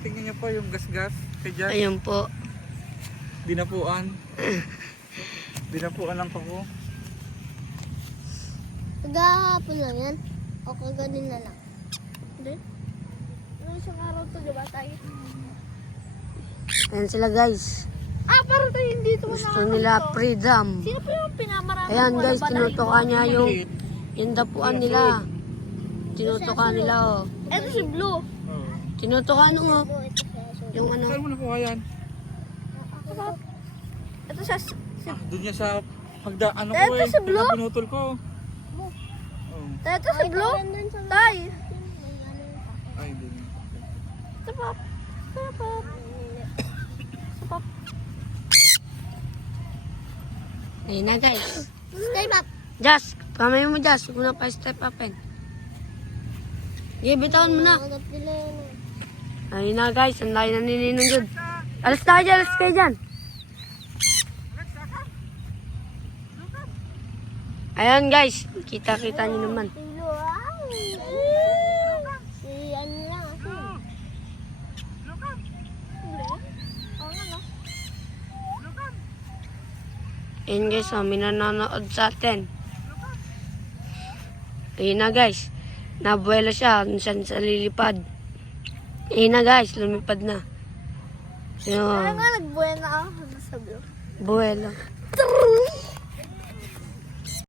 tingnan niyo po yung gas-gas kay Josh. Ayun po. Dinapuan. Dinapuan lang po. Kagahapon lang yan. O kaganin na lang. Hindi? Ano isang araw to, diba tayo? Ayan sila guys. Parang tayo hindi ito Gusto nila freedom. Sino pa yung pinamarami? Ayan guys, tinutukan niya yung dapuan nila. Tinutukan nila oh. Ito si Blue. Tinutukan oh. Yung ano. Saan mo nakuha yan? Ito siya. Doon niya sa ano Ito ko eh. si Blue? Pinutol ko. Ito si Blue. Tay. Ay, hindi. Sapap. Sapap. Sapap. Ayun na guys. Stay up. Josh, kamay mo Josh. Huwag mo na pa step upin. Sige, bitawan mo na. Ayun na guys, ang layo na nininong dyan. Alas tayo dyan, alas kayo dyan. Ayan guys, kita-kita nyo naman. Si ano lang ako. Ayun guys, may nanonood sa atin. Ayun na guys, nabuela siya, saan sa lilipad. Ayun na guys, lumipad na. Ano Ayun, nga nagbuhay na ako sa Blue. buwelo.